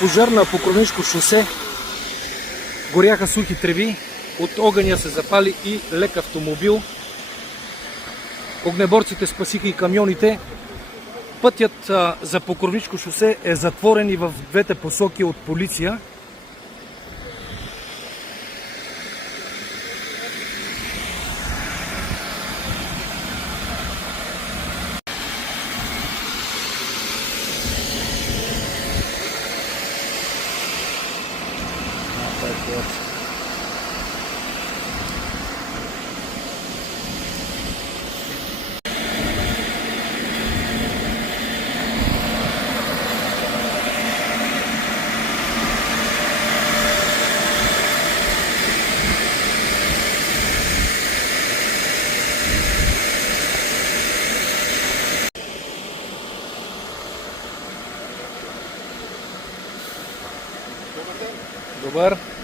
пожар на Покровнишко шосе. Горяха сухи треви, от огъня се запали и лек автомобил. Огнеборците спасиха и камионите. Пътят за Покровнишко шосе е затворен и в двете посоки от полиция. Добър.